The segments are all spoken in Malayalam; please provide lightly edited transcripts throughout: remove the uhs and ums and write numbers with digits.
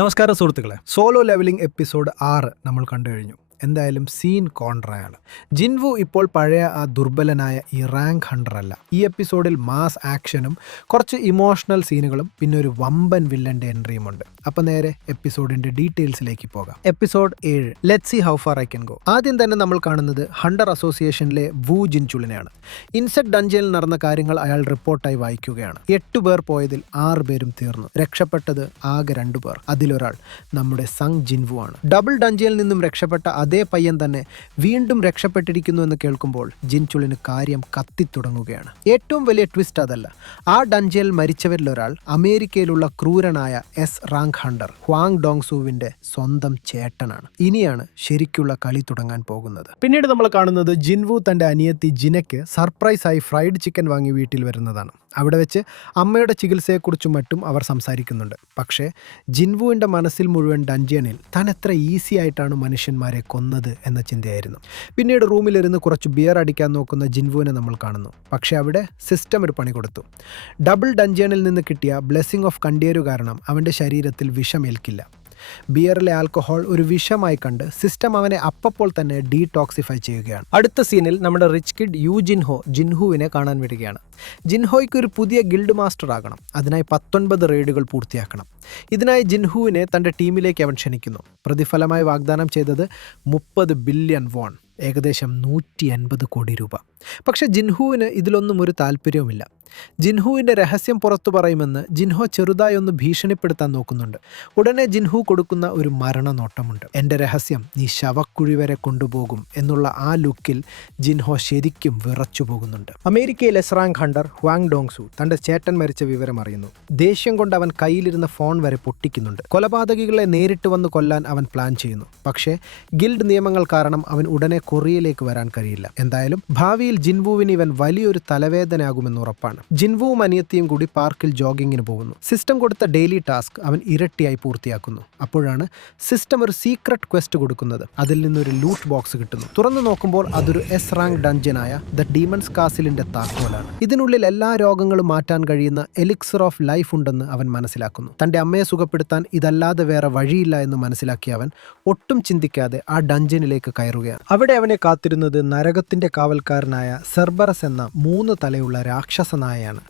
നമസ്കാരം സുഹൃത്തുക്കളെ, സോളോ ലെവലിംഗ് എപ്പിസോഡ് 6 നമ്മൾ കണ്ടു കഴിഞ്ഞു. എന്തായാലും സീൻ കോൺട്രയാണ്. ജിൻവു ഇപ്പോൾ പഴയ ആ ദുർബലനായ ഈ റാങ്ക് ഹണ്ടർ അല്ല. ഈ എപ്പിസോഡിൽ മാസ് ആക്ഷനും കുറച്ച് ഇമോഷണൽ സീനുകളും പിന്നെ ഒരു വമ്പൻ വില്ലൻ്റെ എൻട്രിയും ഉണ്ട്. അപ്പം നേരെ എപ്പിസോഡിൻ്റെ ഡീറ്റെയിൽസിലേക്ക് പോകാം. Episode 7, let's see how far I can go. ആദ്യം തന്നെ നമ്മൾ കാണുന്നത് ഹണ്ടർ അസോസിയേഷനിലെ വു ജിൻചുളിനെയാണ്. ഇൻസെക്ട് ഡഞ്ചനിൽ നടന്ന കാര്യങ്ങൾ അയാൾ റിപ്പോർട്ടായി വായിക്കുകയാണ്. 8 പേർ പോയതിൽ 6 പേരും തീർന്നു. രക്ഷപ്പെട്ടത് ആകെ 2 പേർ. അതിലൊരാൾ നമ്മുടെ സങ് ജിൻവു ആണ്. ഡബിൾ ഡഞ്ചനിൽ നിന്നും രക്ഷപ്പെട്ട അതേ പയ്യൻ തന്നെ വീണ്ടും രക്ഷപ്പെട്ടിരിക്കുന്നു എന്ന് കേൾക്കുമ്പോൾ ജിൻചുളിന് കാര്യം കത്തിത്തുടങ്ങുകയാണ്. ഏറ്റവും വലിയ ട്വിസ്റ്റ് അതല്ല, ആ ഡഞ്ചനിൽ മരിച്ചവരിലൊരാൾ അമേരിക്കയിലുള്ള ക്രൂരനായ റാങ്ക് ഹണ്ടർ ഹ്വാങ് ഡോങ്സൂവിന്റെ സ്വന്തം ചേട്ടനാണ്. ഇനിയാണ് ശരിക്കുള്ള കളി തുടങ്ങാൻ പോകുന്നത്. പിന്നീട് നമ്മൾ കാണുന്നത് ജിൻവു തന്റെ അനിയത്തി ജിനയ്ക്ക് സർപ്രൈസായി ഫ്രൈഡ് ചിക്കൻ വാങ്ങി വീട്ടിൽ വരുന്നതാണ്. അവിടെ വെച്ച് അമ്മയുടെ ചികിത്സയെക്കുറിച്ചും മറ്റും അവർ സംസാരിക്കുന്നുണ്ട്. പക്ഷേ ജിൻവുവിൻ്റെ മനസ്സിൽ മുഴുവൻ ഡഞ്ചനിൽ താൻ എത്ര ഈസി ആയിട്ടാണ് മനുഷ്യന്മാരെ കൊന്നത് എന്ന ചിന്തയായിരുന്നു. പിന്നീട് റൂമിലിരുന്ന് കുറച്ച് ബിയർ അടിക്കാൻ നോക്കുന്ന ജിൻവുവിനെ നമ്മൾ കാണുന്നു. പക്ഷേ അവിടെ സിസ്റ്റം ഒരു പണി കൊടുത്തു. ഡബിൾ ഡഞ്ചനിൽ നിന്ന് കിട്ടിയ ബ്ലെസ്സിങ് ഓഫ് കണ്ടിയരു കാരണം അവൻ്റെ ശരീരത്തിൽ വിഷമേൽക്കില്ല. ബിയറിലെ ആൽക്കഹോൾ ഒരു വിഷമായി കണ്ട് സിസ്റ്റം അവനെ അപ്പോൾ തന്നെ ഡീടോക്സിഫൈ ചെയ്യുകയാണ്. അടുത്ത സീനിൽ നമ്മുടെ റിച്ച് കിഡ് യു ജിൻഹോ ജിൻഹുവിനെ കാണാൻ വരികയാണ്. ജിൻഹോയ്ക്ക് ഒരു പുതിയ ഗിൽഡ് മാസ്റ്റർ ആകണം. അതിനായി 19 റെയ്ഡുകൾ പൂർത്തിയാക്കണം. ഇതിനായി ജിൻഹുവിനെ തൻ്റെ ടീമിലേക്ക് അവൻ ക്ഷണിക്കുന്നു. പ്രതിഫലമായി വാഗ്ദാനം ചെയ്തത് 30 ബില്യൺ വോൺ, ഏകദേശം 180 കോടി രൂപ. പക്ഷെ ജിൻഹുവിന് ഇതിലൊന്നും ഒരു താല്പര്യവുമില്ല. ജിൻഹുവിൻ്റെ രഹസ്യം പുറത്തു പറയുമെന്ന് ജിൻഹോ ചെറുതായി ഒന്ന് ഭീഷണിപ്പെടുത്താൻ നോക്കുന്നുണ്ട്. ഉടനെ ജിൻഹു കൊടുക്കുന്ന ഒരു മരണനോട്ടമുണ്ട്. എൻ്റെ രഹസ്യം നീ ശവക്കുഴി വരെ കൊണ്ടുപോകും എന്നുള്ള ആ ലുക്കിൽ ജിൻഹോ ശരിക്കും വിറച്ചു പോകുന്നുണ്ട്. അമേരിക്കയിലെ റാങ്ക് ഹണ്ടർ ഹ്വാങ് ഡോങ്സു തൻ്റെ ചേട്ടൻ മരിച്ച വിവരം അറിയുന്നു. ദേഷ്യം കൊണ്ട് അവൻ കയ്യിലിരുന്ന ഫോൺ വരെ പൊട്ടിക്കുന്നുണ്ട്. കൊലപാതകികളെ നേരിട്ട് വന്ന് കൊല്ലാൻ അവൻ പ്ലാൻ ചെയ്യുന്നു. പക്ഷേ ഗിൽഡ് നിയമങ്ങൾ കാരണം അവൻ ഉടനെ കൊറിയയിലേക്ക് വരാൻ കഴിയില്ല. എന്തായാലും ഭാവിയിൽ ജിൻവുവിന് ഇവൻ വലിയൊരു തലവേദനയാകുമെന്ന് ഉറപ്പാണ്. ജിൻവുവും അനിയത്തിയും കൂടി പാർക്കിൽ ജോഗിങ്ങിന് പോകുന്നു. സിസ്റ്റം കൊടുത്ത ഡെയിലി ടാസ്ക് അവൻ ഇരട്ടിയായി പൂർത്തിയാക്കുന്നു. അപ്പോഴാണ് സിസ്റ്റം ഒരു സീക്രട്ട് ക്വസ്റ്റ് കൊടുക്കുന്നത്. അതിൽ നിന്നൊരു ലൂട്ട് ബോക്സ് കിട്ടുന്നു. തുറന്നു നോക്കുമ്പോൾ അതൊരു റാങ്ക് ഡഞ്ചനായ ദ ഡീമൺസ് കാസിലിന്റെ താക്കോലാണ്. ഇതിനുള്ളിൽ എല്ലാ രോഗങ്ങളും മാറ്റാൻ കഴിയുന്ന എലിക്സർ ഓഫ് ലൈഫ് ഉണ്ടെന്ന് അവൻ മനസ്സിലാക്കുന്നു. തന്റെ അമ്മയെ സുഖപ്പെടുത്താൻ ഇതല്ലാതെ വേറെ വഴിയില്ല എന്ന് മനസ്സിലാക്കിയ അവൻ ഒട്ടും ചിന്തിക്കാതെ ആ ഡഞ്ചനിലേക്ക് കയറുകയാണ്. അവിടെ അവനെ കാത്തിരുന്നത് നരകത്തിന്റെ കാവൽക്കാരനായ സെർബറസ് എന്ന 3 തലയുള്ള രാക്ഷസനായ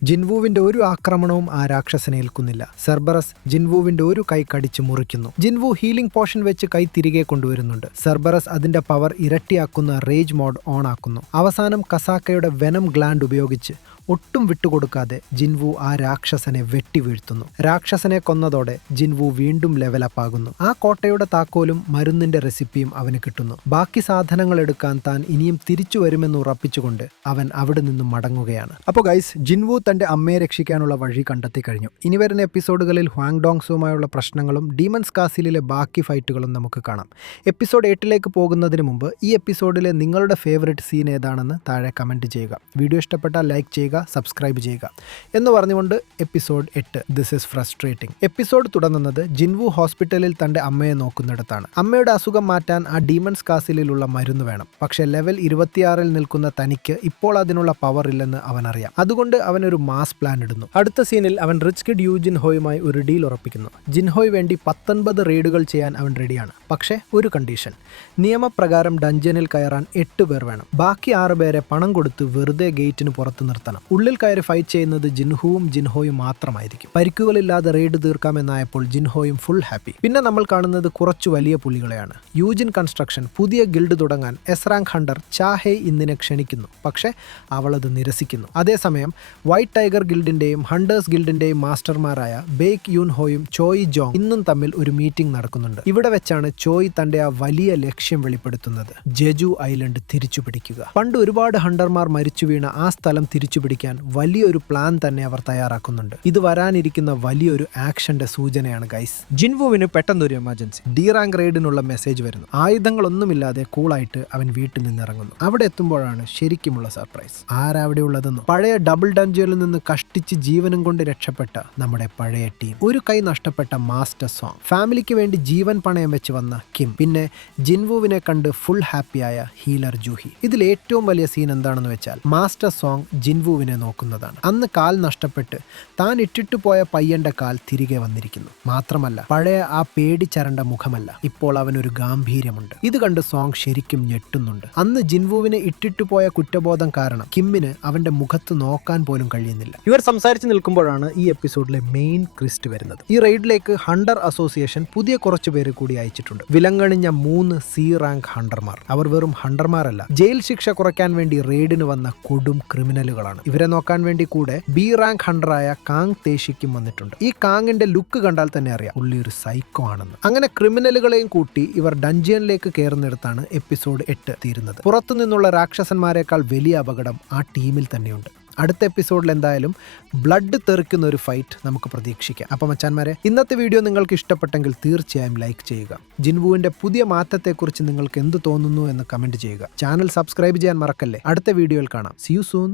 ജിൻവുവിന്റെ ഒരു ആക്രമണവും ആ രാക്ഷസനെ ഏൽക്കുന്നില്ല. സെർബറസ് ജിൻവുവിന്റെ ഒരു കൈ കടിച്ച് മുറിക്കുന്നു. ജിൻവു ഹീലിംഗ് പോഷൻ വെച്ച് കൈ തിരികെ കൊണ്ടുവരുന്നുണ്ട്. സെർബറസ് അതിന്റെ പവർ ഇരട്ടിയാക്കുന്ന റേജ് മോഡ് ഓൺ ആക്കുന്നു. അവസാനം കസാക്കയുടെ വെനം ഗ്ലാൻഡ് ഉപയോഗിച്ച് ഒട്ടും വിട്ടുകൊടുക്കാതെ ജിൻവു ആ രാക്ഷസനെ വെട്ടി വീഴ്ത്തുന്നു. രാക്ഷസനെ കൊന്നതോടെ ജിൻവു വീണ്ടും ലെവലപ്പ് ആകുന്നു. ആ കോട്ടയുടെ താക്കോലും മരുന്നിന്റെ റെസിപ്പിയും അവന് കിട്ടുന്നു. ബാക്കി സാധനങ്ങൾ എടുക്കാൻ താൻ ഇനിയും തിരിച്ചു വരുമെന്ന് ഉറപ്പിച്ചുകൊണ്ട് അവൻ അവിടെ നിന്നും മടങ്ങുകയാണ്. അപ്പോൾ ഗൈസ്, ജിൻവു തന്റെ അമ്മയെ രക്ഷിക്കാനുള്ള വഴി കണ്ടെത്തി കഴിഞ്ഞു. ഇനി വരുന്ന എപ്പിസോഡുകളിൽ ഹ്വാങ് ഡോങ്സുമായുള്ള പ്രശ്നങ്ങളും ഡീമൺസ് കാസിലിലെ ബാക്കി ഫൈറ്റുകളും നമുക്ക് കാണാം. എപ്പിസോഡ് 8 പോകുന്നതിന് മുമ്പ് ഈ എപ്പിസോഡിലെ നിങ്ങളുടെ ഫേവറേറ്റ് സീൻ ഏതാണെന്ന് താഴെ കമന്റ് ചെയ്യുക. വീഡിയോ ഇഷ്ടപ്പെട്ടാൽ ലൈക്ക് ചെയ്യുക, സബ്സ്ക്രൈബ് ചെയ്യുക എന്ന് പറഞ്ഞുകൊണ്ട് episode 8 this is frustrating. Episode തുടങ്ങുന്നത് ജിൻവു ഹോസ്പിറ്റലിൽ തന്റെ അമ്മയെ നോക്കുന്നിടത്താണ്. അമ്മയുടെ അസുഖം മാറ്റാൻ ആ ഡീമൺസ് കാസിലുള്ള മരുന്ന് വേണം. പക്ഷെ ലെവൽ 26 നിൽക്കുന്ന തനിക്ക് ഇപ്പോൾ അതിനുള്ള പവർ ഇല്ലെന്ന് അവൻ അറിയാം. അതുകൊണ്ട് അവൻ ഒരു മാസ് പ്ലാൻ ഇടുന്നു. അടുത്ത സീനിൽ അവൻ റിച്ച് കിഡ് യു ജിൻഹോയുമായി ഒരു ഡീൽ ഉറപ്പിക്കുന്നു. ജിൻഹോയ് വേണ്ടി 19 റെയ്ഡുകൾ ചെയ്യാൻ അവൻ റെഡിയാണ്. പക്ഷേ ഒരു കണ്ടീഷൻ, നിയമപ്രകാരം ഡഞ്ചനിൽ കയറാൻ 8 പേർ വേണം. ബാക്കി 6 പേരെ പണം കൊടുത്ത് വെറുതെ ഗേറ്റിന് പുറത്ത് നിർത്തണം. ഉള്ളിൽ കയറി ഫൈറ്റ് ചെയ്യുന്നത് ജിൻഹുവും ജിൻഹോയും മാത്രമായിരിക്കും. പരിക്കുകളില്ലാതെ റെയ്ഡ് തീർക്കാമെന്നായപ്പോൾ ജിൻഹോയും ഫുൾ ഹാപ്പി. പിന്നെ നമ്മൾ കാണുന്നത് കുറച്ചു വലിയ പുലികളെയാണ്. യൂജിൻ കൺസ്ട്രക്ഷൻ പുതിയ ഗിൽഡ് തുടങ്ങാൻ റാങ്ക് ഹണ്ടർ ചാഹെ ഇന്നിനെ ക്ഷണിക്കുന്നു. പക്ഷേ അവൾ അത് നിരസിക്കുന്നു. അതേസമയം വൈറ്റ് ടൈഗർ ഗിൽഡിന്റെയും ഹണ്ടേഴ്സ് ഗിൽഡിന്റെയും മാസ്റ്റർമാരായ ബേക്ക് യൂൻഹോയും ചോയ് ജോങ് ഇന്നും തമ്മിൽ ഒരു മീറ്റിംഗ് നടക്കുന്നുണ്ട്. ഇവിടെ വെച്ചാണ് ചോയ് തന്റെ ആ വലിയ ലക്ഷ്യം വെളിപ്പെടുത്തുന്നത്, ജെജു ഐലൻഡ് തിരിച്ചു പിടിക്കുക. പണ്ട് ഒരുപാട് ഹണ്ടർമാർ മരിച്ചു വീണ ആ സ്ഥലം തിരിച്ചു പിടിക്കാൻ വലിയൊരു പ്ലാൻ തന്നെ അവർ തയ്യാറാക്കുന്നുണ്ട്. ഇത് വരാനിരിക്കുന്ന വലിയൊരു ആക്ഷന്റെ സൂചനയാണ് ഗൈസ്. ജിൻവുവിന് പെട്ടെന്നൊരു എമർജൻസി. ഡി റാങ്ക് റെയ്ഡിനുള്ള മെസ്സേജ് വരുന്നു. ആയുധങ്ങളൊന്നുമില്ലാതെ കൂളായിട്ട് അവൻ വീട്ടിൽ നിന്ന് ഇറങ്ങുന്നു. അവിടെ എത്തുമ്പോഴാണ് ശരിക്കുമുള്ള സർപ്രൈസ്. ആരാ അവിടെ ഉള്ളതെന്നും പഴയ ഡബിൾ ഡഞ്ചനിൽ നിന്ന് കഷ്ടിച്ച് ജീവനും കൊണ്ട് രക്ഷപ്പെട്ട നമ്മുടെ പഴയ ടീം. ഒരു കൈ നഷ്ടപ്പെട്ട മാസ്റ്റർ സോങ്, ഫാമിലിക്ക് വേണ്ടി ജീവൻ പണയം വെച്ച് വന്ന വന്ന കിം, പിന്നെ ജിൻവുവിനെ കണ്ട് ഫുൾ ഹാപ്പിയായ ഹീലർ ജൂഹി. ഇതിൽ ഏറ്റവും വലിയ സീൻ എന്താണെന്ന് വെച്ചാൽ മാസ്റ്റർ സോങ് ജിൻവുവിനെ നോക്കുന്നതാണ്. അന്ന് കാൽ നഷ്ടപ്പെട്ട് താൻ ഇട്ടിട്ടു പോയ പയ്യന്റെ കാൽ തിരികെ വന്നിരിക്കുന്നു. മാത്രമല്ല പഴയ ആ പേടിച്ചരണ്ട മുഖമല്ല, ഇപ്പോൾ അവനൊരു ഗാംഭീര്യമുണ്ട്. ഇത് കണ്ട് സോങ് ശരിക്കും ഞെട്ടുന്നുണ്ട്. അന്ന് ജിൻവുവിനെ ഇട്ടിട്ടു പോയ കുറ്റബോധം കാരണം കിമ്മിന് അവന്റെ മുഖത്ത് നോക്കാൻ പോലും കഴിയുന്നില്ല. ഇവർ സംസാരിച്ച് നിൽക്കുമ്പോഴാണ് ഈ എപ്പിസോഡിലെ മെയിൻ ട്വിസ്റ്റ് വരുന്നത്. ഈ റെയ്ഡിലേക്ക് ഹണ്ടർ അസോസിയേഷൻ പുതിയ കുറച്ചു പേര് കൂടി അയച്ചിട്ടുണ്ട്. വിലങ്ങണിഞ്ഞ 3 സി റാങ്ക് ഹണ്ടർമാർ. അവർ വെറും ഹണ്ടർമാരല്ല, ജയിൽ ശിക്ഷ കുറയ്ക്കാൻ വേണ്ടി റെയ്ഡിന് വന്ന കൊടും ക്രിമിനലുകളാണ്. ഇവരെ നോക്കാൻ വേണ്ടി കൂടെ ബി റാങ്ക് ഹണ്ടറായ കാങ് തേഷിക്കും വന്നിട്ടുണ്ട്. ഈ കാങ്ങിന്റെ ലുക്ക് കണ്ടാൽ തന്നെ അറിയാം പുള്ളി ഒരു സൈക്കോ ആണെന്ന്. അങ്ങനെ ക്രിമിനലുകളെയും കൂട്ടി ഇവർ ഡഞ്ചിയനിലേക്ക് കയറുന്നിടത്താണ് എപ്പിസോഡ് 8 തീരുന്നത്. പുറത്തു നിന്നുള്ള രാക്ഷസന്മാരെക്കാൾ വലിയ അപകടം ആ ടീമിൽ തന്നെയുണ്ട്. അടുത്ത എപ്പിസോഡിൽ എന്തായാലും ബ്ലഡ് തെറിക്കുന്ന ഒരു ഫൈറ്റ് നമുക്ക് പ്രതീക്ഷിക്കാം. അപ്പം മച്ചാന്മാരെ, ഇന്നത്തെ വീഡിയോ നിങ്ങൾക്ക് ഇഷ്ടപ്പെട്ടെങ്കിൽ തീർച്ചയായും ലൈക്ക് ചെയ്യുക. ജിൻവുവിന്റെ പുതിയ മാറ്റത്തെക്കുറിച്ച് നിങ്ങൾക്ക് എന്ത് തോന്നുന്നു എന്ന് കമന്റ് ചെയ്യുക. ചാനൽ സബ്സ്ക്രൈബ് ചെയ്യാൻ മറക്കല്ലേ. അടുത്ത വീഡിയോയിൽ കാണാം. See you soon.